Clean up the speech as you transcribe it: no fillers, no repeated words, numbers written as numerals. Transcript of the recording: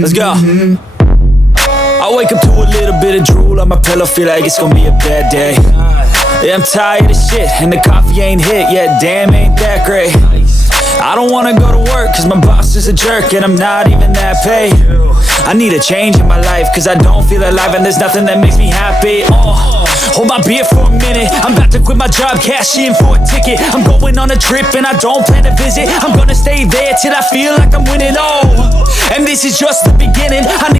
Let's go. I wake up to a little bit of drool on my pillow, feel like it's gonna be a bad day. Yeah, I'm tired of shit, and the coffee ain't hit yet, damn, ain't that great. I don't wanna go to work, cause my boss is a jerk, and I'm not even that paid. I need a change in my life, cause I don't feel alive, and there's nothing that makes me happy. Hold my beer for a minute, I'm about to quit my job, cash in for a ticket. I'm going on a trip, and I don't plan to visit. I'm gonna stay there till I feel like I'm winning, and this is just the beginning.